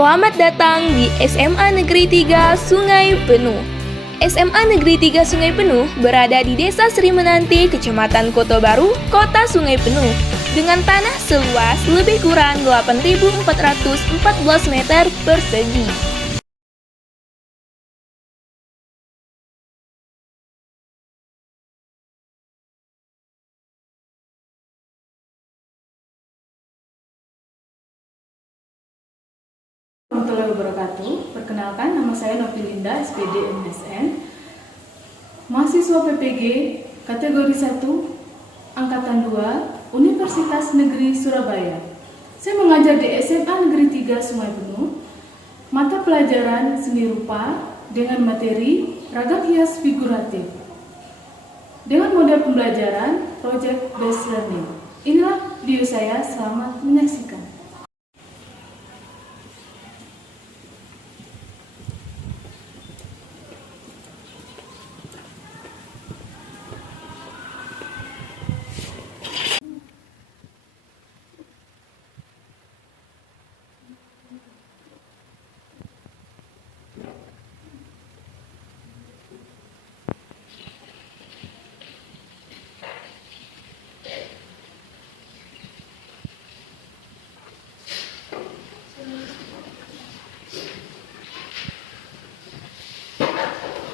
Selamat datang di SMA Negeri 3 Sungai Penuh. SMA Negeri 3 Sungai Penuh berada di Desa Sri Menanti, Kecamatan Kota Baru, Kota Sungai Penuh, dengan tanah seluas lebih kurang 8.414 meter persegi. Warahmatullahi wabarakatuh. Perkenalkan, nama saya Novilinda, SPD MSN, mahasiswa PPG kategori 1 Angkatan 2 Universitas Negeri Surabaya. Saya mengajar di SMA Negeri 3 Sungai Penuh, mata pelajaran seni rupa dengan materi ragam hias figuratif dengan model pembelajaran project based learning. Inilah video saya, selamat menyaksikan.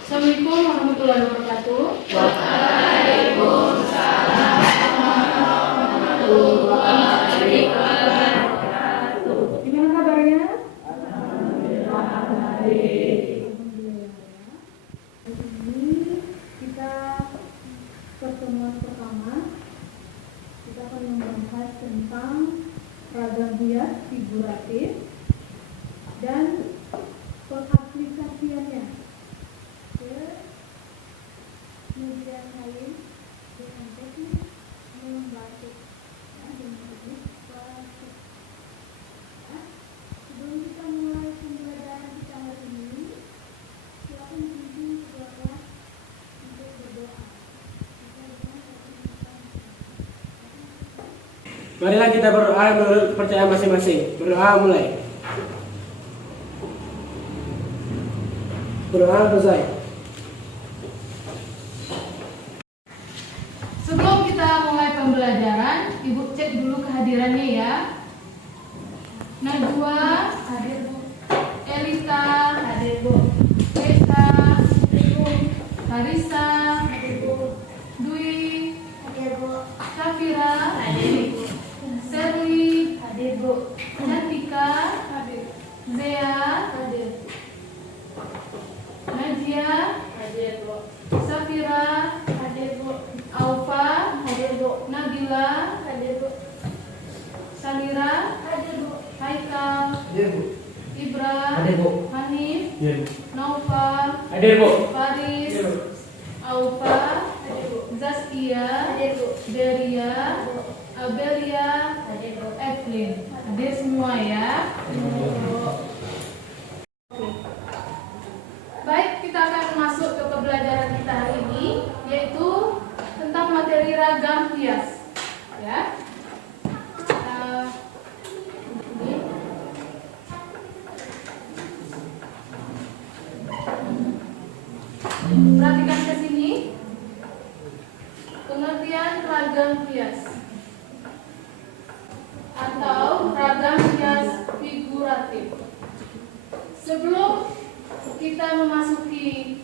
Assalamualaikum warahmatullahi wabarakatuh. Waalaikumsalam warahmatullahi wabarakatuh. Gimana kabarnya? Alhamdulillah. Ini kita pertemuan pertama. Kita akan membahas tentang ragam hias figuratif dan pengaplikasiannya ke media lain dengan teknik membatik dengan teknik batik. Sebelum kita mulai pembelajaran kita hari ini, silakan dipimpin ketua kelas untuk berdoa. Marilah kita berdoa menurut kepercayaan masing-masing. Berdoa mulai. Berdoa selesai. Sebelum kita mulai pembelajaran, Ibu cek dulu kehadirannya ya. Najwa hadir Bu. Elita hadir Bu. Eka hadir Bu. Karisa hadir Bu. Dwi hadir Bu. Safira hadir Bu. Serli hadir Bu. Natika hadir. Zea hadir. Nadia hadir Bu. Safira hadir Bu. Aufa hadir Bu. Nabila hadir Bu. Samira hadir Bu. Haikal Hadir Bu. Ibra Hadir Bu. Hanif Hadir. Naufal Hadir Bu. Faris Hadir Bu. Aufa hadir Bu. Zaskia hadir Bu. Deria Abelia hadir Bu. Evelyn hadir semua ya. Baik, kita akan masuk ke pembelajaran kita hari ini, yaitu tentang materi ragam hias. Ya. Ini. Perhatikan ke sini. Pengertian ragam hias atau ragam hias figuratif. Sebelum kita memasuki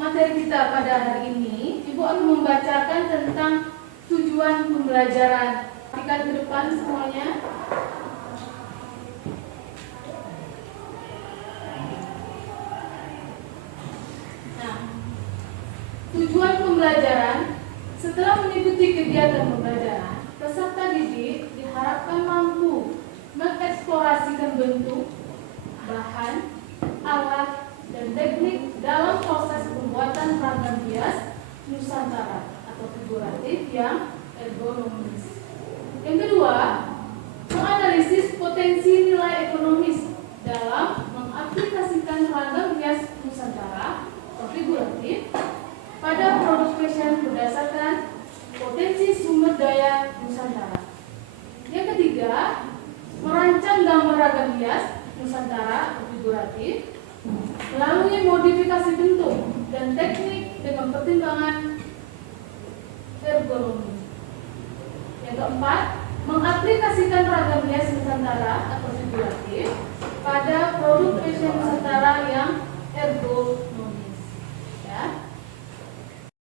materi kita pada hari ini, Ibu akan membacakan tentang tujuan pembelajaran. Perhatikan ke depan semuanya. Nah, tujuan pembelajaran, setelah mengikuti kegiatan pembelajaran, peserta didik diharapkan mampu mengeksplorasikan bentuk, bahan, alat, dan teknik dalam proses pembuatan ragam hias Nusantara atau figuratif yang ergonomis. Yang kedua, menganalisis potensi nilai ekonomis dalam mengaplikasikan ragam hias Nusantara atau figuratif pada produk fashion berdasarkan potensi sumber daya Nusantara. Yang ketiga, merancang gambar ragam hias Nusantara atau figuratif melalui modifikasi bentuk dan teknik dengan pertimbangan ergonomi. Yang keempat, mengaplikasikan ragam hias Nusantara atau figuratif pada produk fashion Nusantara yang ergonomis. Ya.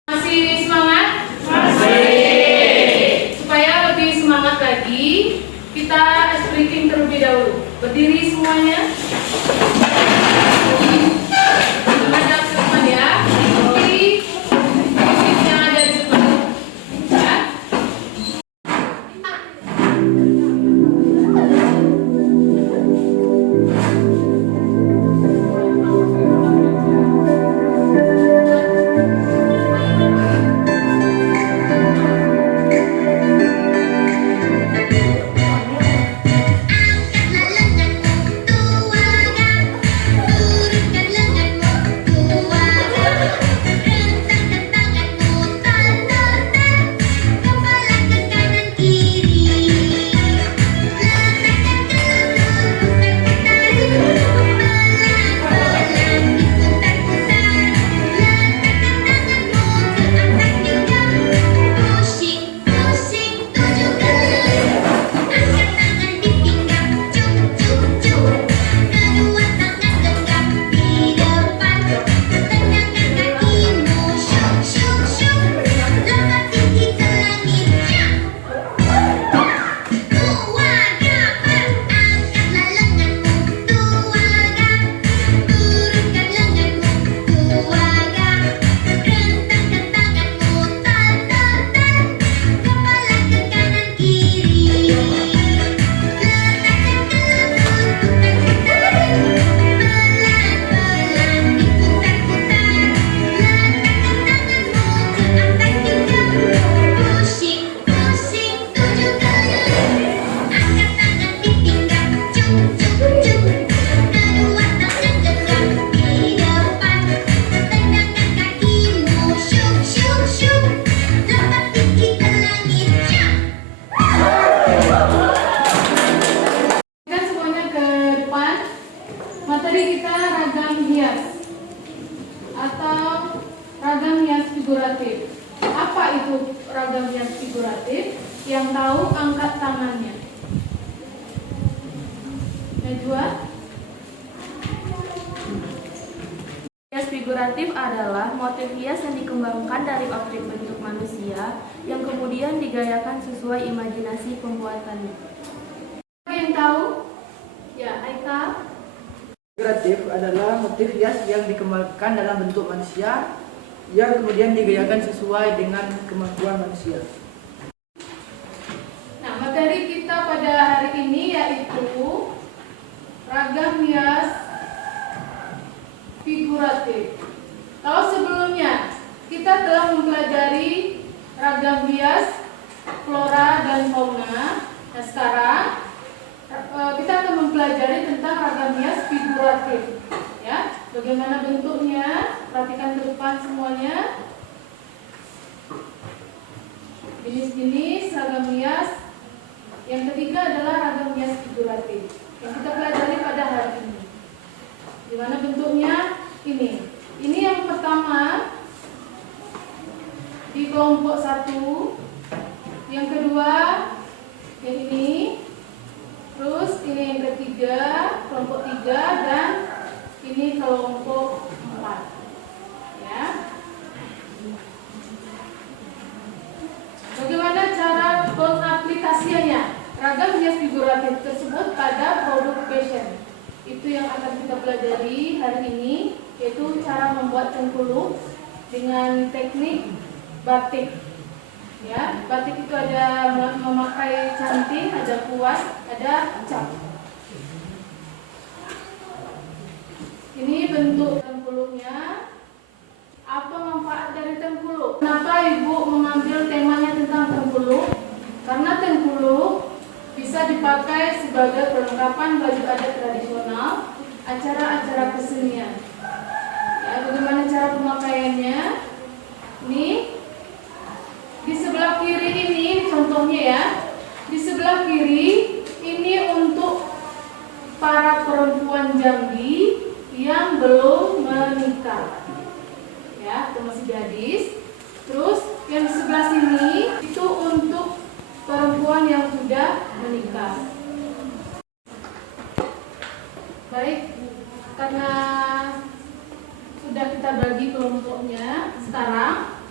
Masih semangat? Masih. Supaya lebih semangat lagi, kita ice breaking terlebih dahulu. Berdiri semuanya. Menghadap ke depan ya. Ikuti musik yang ada di depan. Ya. Materi kita ragam hias atau ragam hias figuratif. Apa itu ragam hias figuratif? Yang tahu angkat tangannya. Najwa. Hias figuratif adalah motif hias yang dikembangkan dari objek bentuk manusia yang kemudian digayakan sesuai imajinasi pembuatannya. Yang tahu? Ya, Aika. Figuratif adalah motif hias yang dikembangkan dalam bentuk manusia yang kemudian digayakan sesuai dengan kemampuan manusia. Nah, materi kita pada hari ini yaitu ragam hias figuratif. Kalau sebelumnya kita telah mempelajari ragam hias flora dan fauna, nah sekarang kita akan mempelajari tentang ragam hias figuratif. Ya, bagaimana bentuknya? Perhatikan ke depan semuanya. Jenis-jenis ragam hias. Yang ketiga adalah ragam hias figuratif yang kita pelajari pada hari ini. Di mana bentuknya? Ini. Ini yang pertama di kelompok 1. Yang kedua yang ini. Terus ini yang ketiga, kelompok 3, dan ini kelompok 4. Ya. Bagaimana cara pengaplikasiannya? Ragam hias figuratif tersebut pada produk fashion. Itu yang akan kita pelajari hari ini, yaitu cara membuat tengkuluk dengan teknik batik. Ya, batik itu ada memakai canting, ada kuas, ada cap. Ini bentuk tengkuluknya. Apa manfaat dari tengkuluk? Kenapa Ibu mengambil temanya tentang tengkuluk? Karena tengkuluk bisa dipakai sebagai perlengkapan baju adat tradisional, acara-acara kesenian. Ya, bagaimana cara pemakaiannya? Ini di sebelah kiri ini contohnya ya. Di sebelah kiri ini untuk para perempuan ya, itu masih gadis. Terus yang di sebelah sini itu untuk perempuan yang sudah menikah. Baik, karena sudah kita bagi kelompoknya, sekarang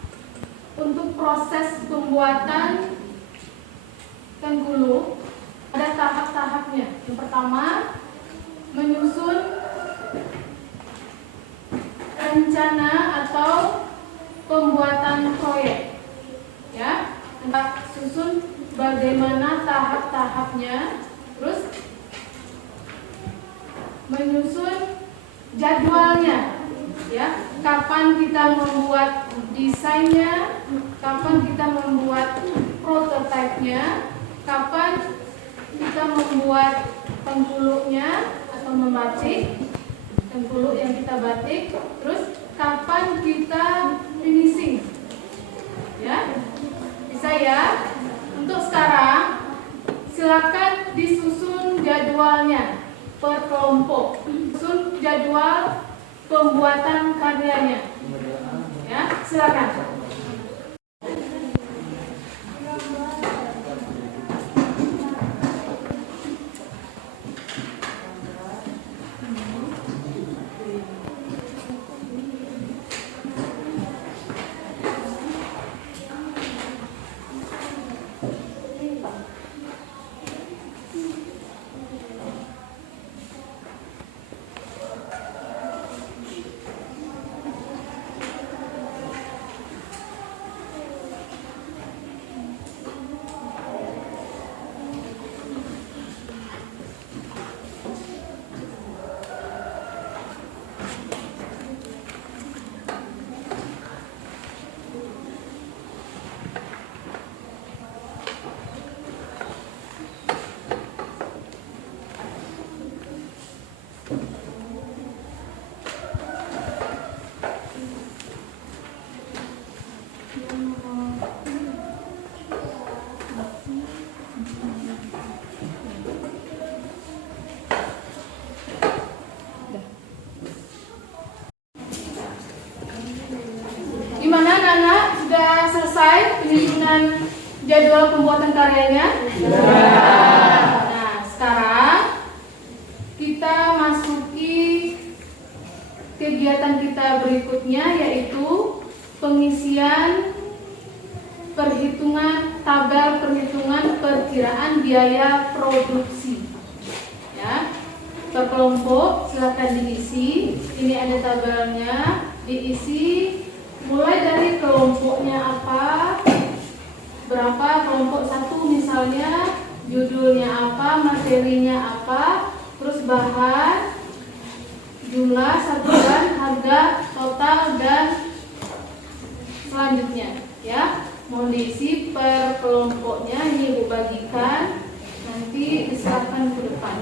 untuk proses pembuatan tenggulu ada tahap-tahapnya. Yang pertama, menyusun rencana atau pembuatan proyek. Ya, kita susun bagaimana tahap-tahapnya. Terus menyusun jadwalnya, ya, kapan kita membuat desainnya, kapan kita membuat prototipenya, kapan kita membuat penggulunya atau membatik penggulu yang kita batik, terus kapan kita finishing, ya, bisa ya. Untuk sekarang silakan disusun jadwalnya per kelompok, susun jadwal pembuatan karyanya, ya, silakan. Gimana anak-anak, sudah selesai penyusunan jadwal pembuatan karyanya? Nah, sekarang kita masuki kegiatan kita berikutnya, yaitu pengisian tabel perhitungan perkiraan biaya produksi. Ya, per kelompok silakan diisi. Ini ada tabelnya, diisi mulai dari kelompoknya apa, berapa, kelompok 1 misalnya, judulnya apa, materinya apa, terus bahan, jumlah, satuan, harga, total, dan selanjutnya, ya. Mohon diisi per kelompoknya, ini Ibu bagikan, nanti diserahkan ke depan.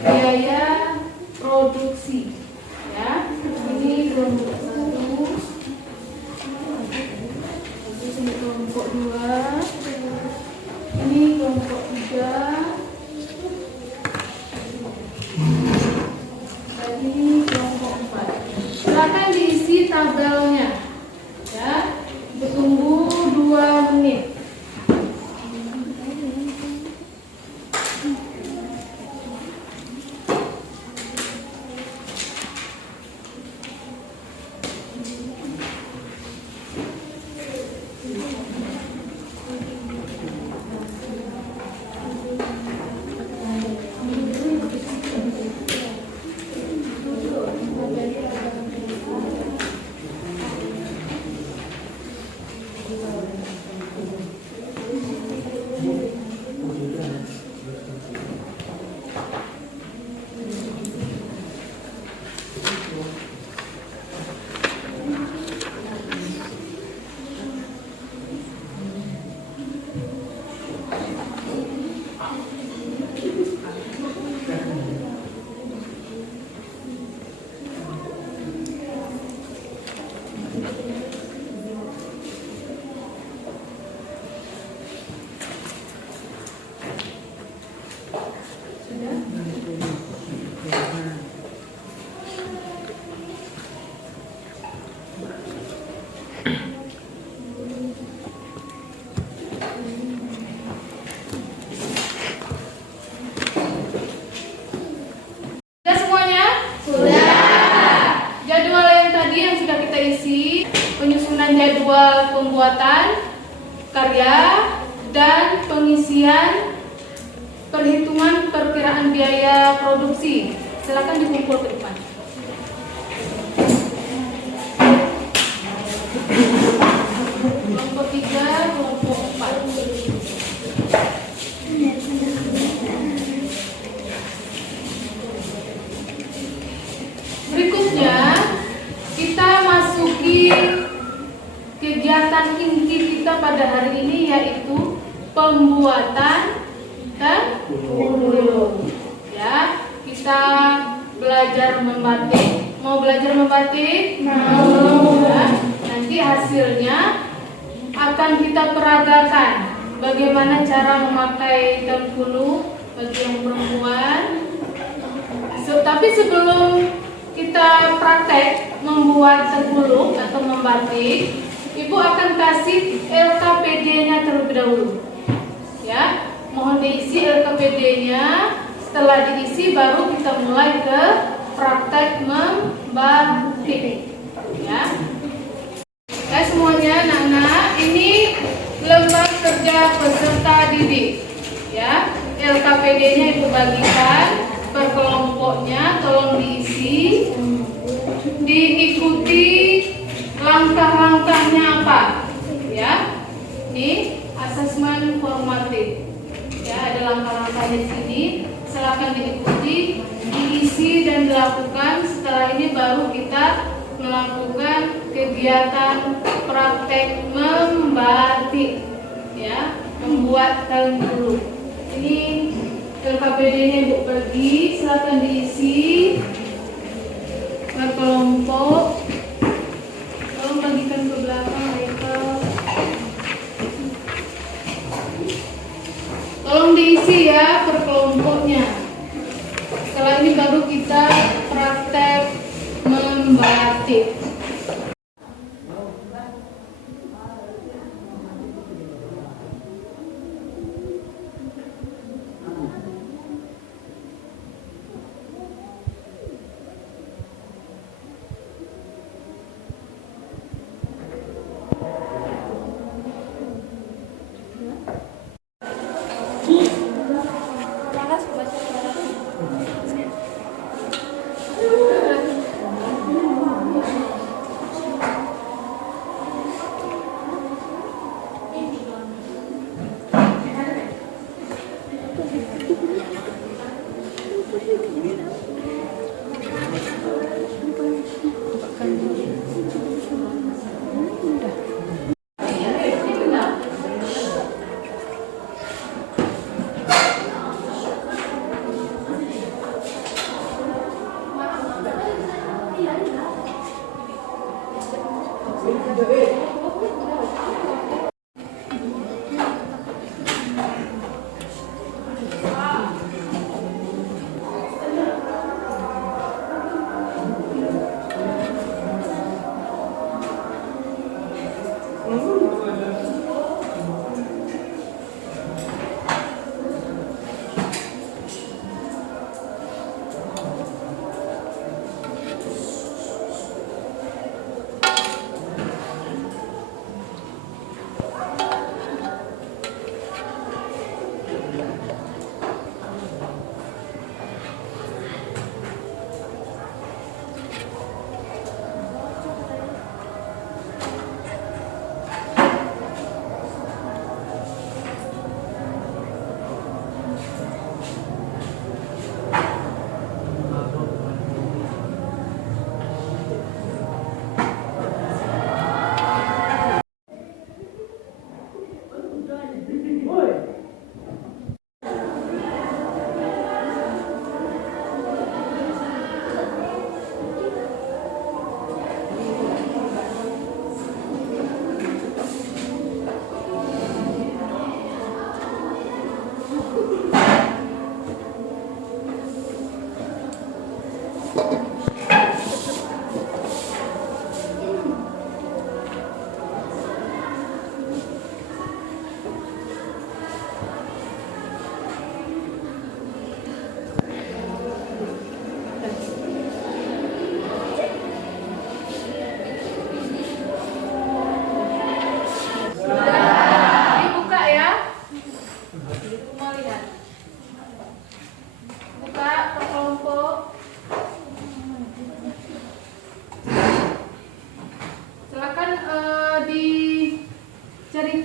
Biaya produksi, ya. Ini kelompok 1, ini kelompok 2, ini kelompok 3, dan ini kelompok 4. Silakan diisi tabelnya, ya. Tunggu 2 menit. Sudah semuanya? Sudah. Jadwal yang tadi yang sudah kita isi, penyusunan jadwal pembuatan karya dan pengisian perhitungan perkiraan biaya produksi. Silakan dikumpul ke depan. Kelompok 3, kelompok 4. Berikutnya kita masuki kegiatan inti kita pada hari ini, yaitu pembuatan tenggulung. Ya, kita belajar membatik. Mau belajar membatik? Mau. Ya, nanti hasilnya akan kita peragakan. Bagaimana cara memakai tenggulung bagi yang perempuan. Tapi sebelum kita praktek membuat tenggulung atau membatik, Ibu akan kasih LKPD-nya terlebih dahulu. Ya, mohon diisi LKPD-nya. Setelah diisi baru kita mulai ke praktek membatik. Ya. Ya semuanya, anak-anak, ini lembar kerja peserta didik. Ya, LKPD-nya Ibu bagikan per kelompoknya, tolong diisi. Diikuti langkah-langkahnya apa? Ya. Ini asesmen formatif. Ya, ada langkah-langkahnya di sini. Silakan diikuti, diisi dan dilakukan. Setelah ini baru kita melakukan kegiatan praktek membatik. Ya, membuat tenggulung. Ini LKPD-nya Ibu bagi, silakan diisi per kelompok. Tolong bagikan ke belakang, Michael. Tolong diisi ya per kelompoknya. Setelah ini baru kita praktek membatik.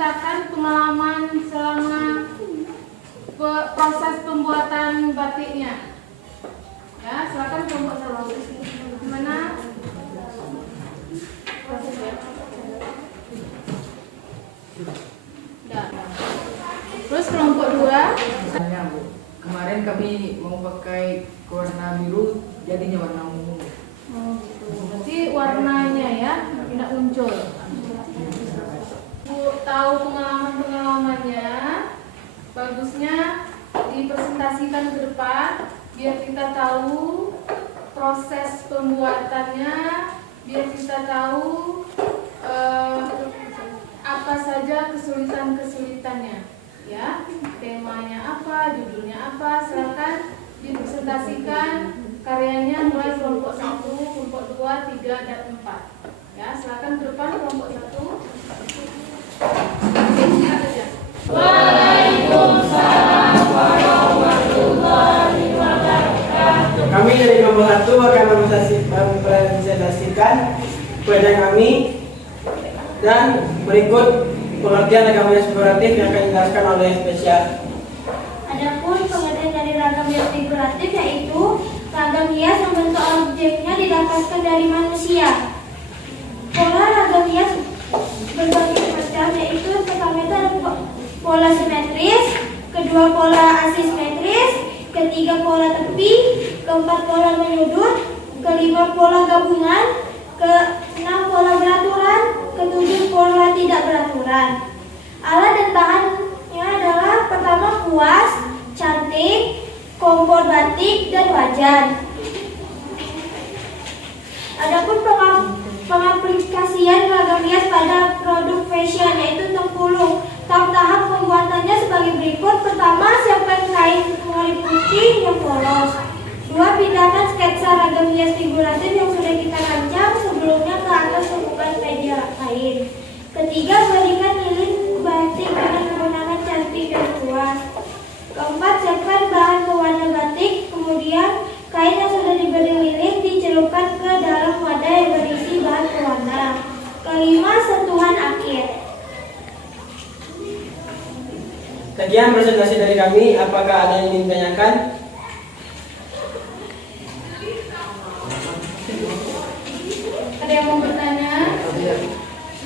menceritakan pengalaman selama proses pembuatan batiknya. Ya, silakan kelompok satu. Gimana prosesnya? Udah. Terus kelompok 2. Tanya, Bu. Kemarin kami mau pakai warna biru, jadinya warna ungu. Oh, gitu. Berarti warnanya ya tidak muncul. Bu tahu pengalaman-pengalamannya, bagusnya dipresentasikan ke depan biar kita tahu proses pembuatannya, biar kita tahu apa saja kesulitan-kesulitannya, ya, temanya apa, judulnya apa. Silakan dipresentasikan karyanya mulai kelompok 1, kelompok 2, 3, dan 4. Ya, silakan ke depan kelompok 1. Silakan aja. Waalaikumsalam warahmatullahi wabarakatuh. Kami dari kelompok 1 akan mempresentasikan kepada kami dan berikut pengertian ragam hias figuratif yang akan dijelaskan oleh spesial. Adapun pengertian dari ragam hias figuratif yaitu ragam hias yang bentuk objeknya didapatkan dari manusia. Pola ragam hias berbagai macam, yaitu pertama itu ada pola simetris, kedua pola asimetris, ketiga pola tepi, keempat pola menyudut, kelima pola gabungan, keenam pola beraturan, ketujuh pola tidak beraturan. Alat dan bahannya adalah pertama kuas, cantik, kompor batik, dan wajan. Adapun pengaplikasian ragam hias pada produk fashion yaitu tempulung. Tahap pembuatannya sebagai berikut. Pertama, siapkan kain pengalih putih yang polos. 2. Pindahkan sketsa ragam hias figuratif yang sudah kita rancang sebelumnya ke atas permukaan media kain. Ketiga, berikan lilin batik dengan menggunakan cantik dan kuas. Keempat, siapkan bahan pewarna batik. Kemudian, kain yang sudah diberi lilin dicelupkan ke dalam wadah yang berisi bahan pewarna. Kelima, sentuhan akhir. Sekian presentasi dari kami. Apakah ada yang ingin ditanyakan? Ada yang mau bertanya?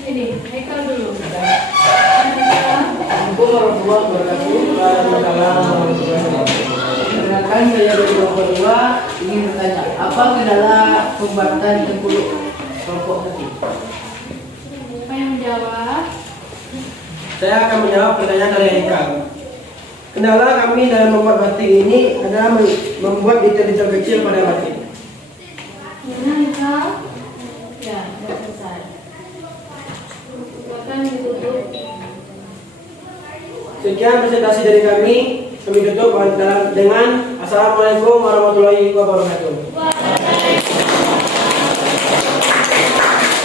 Ini, Haikal dulu. Assalamualaikum warahmatullahi wabarakatuh. Perkenalkan, saya dari kelompok 2 ingin bertanya, apa kendala pembuatan tempulung kelompok 1? Siapa yang menjawab? Saya akan menjawab pertanyaan dari Haikal. Kendala kami dalam membuat batik ini adalah membuat detail-detail kecil pada batik. Gimana Haikal? Ya, sudah selesai. Silakan ditutup. Sekian presentasi dari kami. Kami tutup dengan Assalamualaikum warahmatullahi wabarakatuh.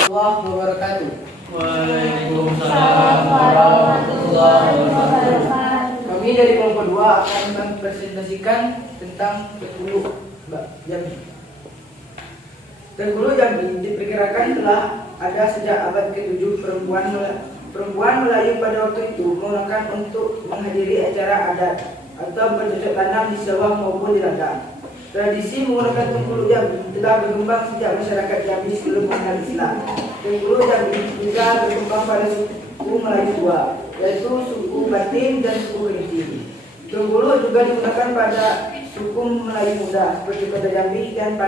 Wabarakatuh. Waalaikumsalam warahmatullahi wabarakatuh. Kami dari kelompok 2 akan mempresentasikan tentang Bengkulu Jambi. Bengkulu Jambi diperkirakan telah ada sejak abad ke-7. Perempuan Melayu pada waktu itu menggunakan untuk menghadiri acara adat atau bercocok tanam di sawah maupun di ladang. Tradisi menggunakan Bengkulu Jambi telah berkembang sejak masyarakat Jambi sebelum mengenal Islam. Bengkulu Jambi juga berkembang pada suku Melayu tua, yaitu suku Batin dan suku Kerinci. Bengkulu juga digunakan pada suku Melayu muda seperti Kota Jambi dan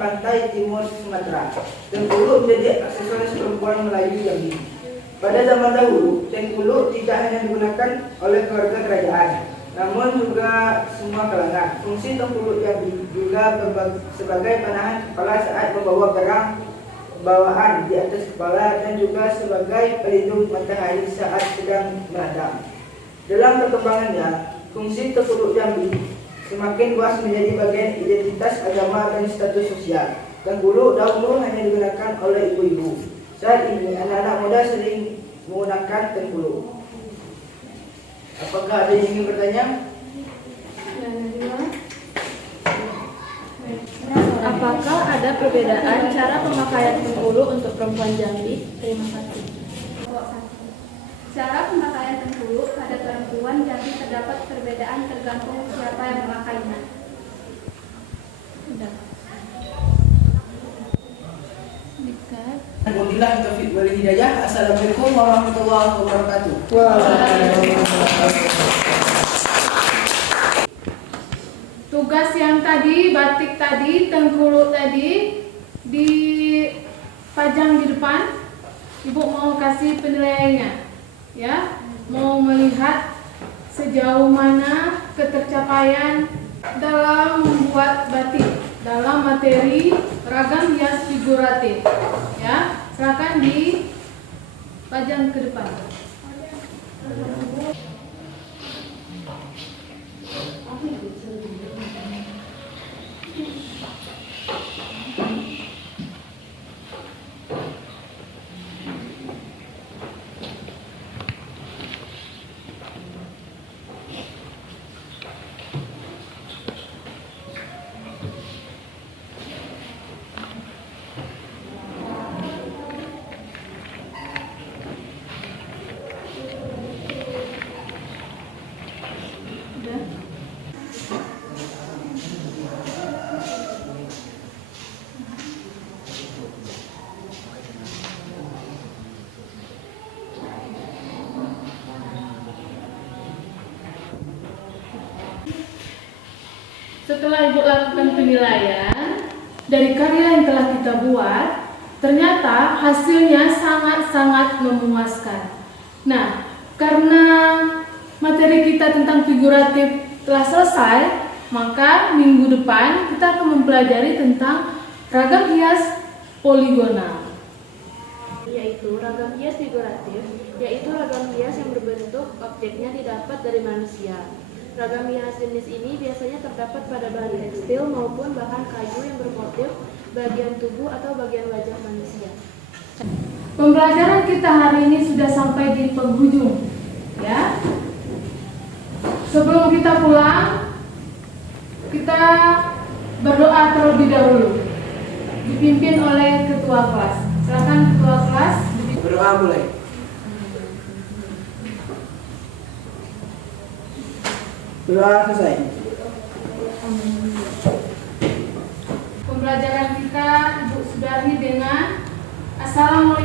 pantai timur Sumatera. Bengkulu menjadi aksesoris perempuan Melayu Jambi. Pada zaman dahulu, Bengkulu tidak hanya digunakan oleh keluarga kerajaan, namun juga semua kalangan. Fungsi Bengkulu Jambi juga sebagai penahan kepala saat membawa barang bawaan di atas kepala dan juga sebagai pelindung matahari saat sedang meradang. Dalam perkembangannya, fungsi Bengkulu Jambi semakin luas menjadi bagian identitas agama dan status sosial. Bengkulu dahulu hanya digunakan oleh ibu-ibu. Saat ini anak-anak muda sering menggunakan Bengkulu. Apakah ada yang ingin bertanya? Apakah ada perbedaan cara pemakaian Bengkulu untuk perempuan Jambi? Terima kasih. Cara pemakaian tengkuluk pada perempuan jadi terdapat perbedaan tergantung siapa yang memakainya. Wabillahi taufiq wal hidayah. Assalamualaikum warahmatullahi wabarakatuh. Tugas yang tadi, batik tadi, tengkuluk tadi dipajang di depan. Ibu mau kasih penilaiannya, ya, mau melihat sejauh mana ketercapaian dalam membuat batik dalam materi ragam hias figuratif, ya. Silakan dipajang ke depan. Setelah Ibu lakukan penilaian dari karya yang telah kita buat, ternyata hasilnya sangat-sangat memuaskan. Nah, karena materi kita tentang figuratif telah selesai, maka minggu depan kita akan mempelajari tentang ragam hias poligonal. Yaitu ragam hias figuratif, yaitu ragam hias yang berbentuk objeknya didapat dari manusia. Ragam hias jenis ini biasanya terdapat pada bahan tekstil maupun bahan kayu yang bermotif bagian tubuh atau bagian wajah manusia. Pembelajaran kita hari ini sudah sampai di penghujung, ya. Sebelum kita pulang, kita berdoa terlebih dahulu, dipimpin oleh ketua kelas. Silakan ketua kelas. Berdoa mulai. Berdoa selesai. Pembelajaran kita Ibu sudahi dengan Assalamualaikum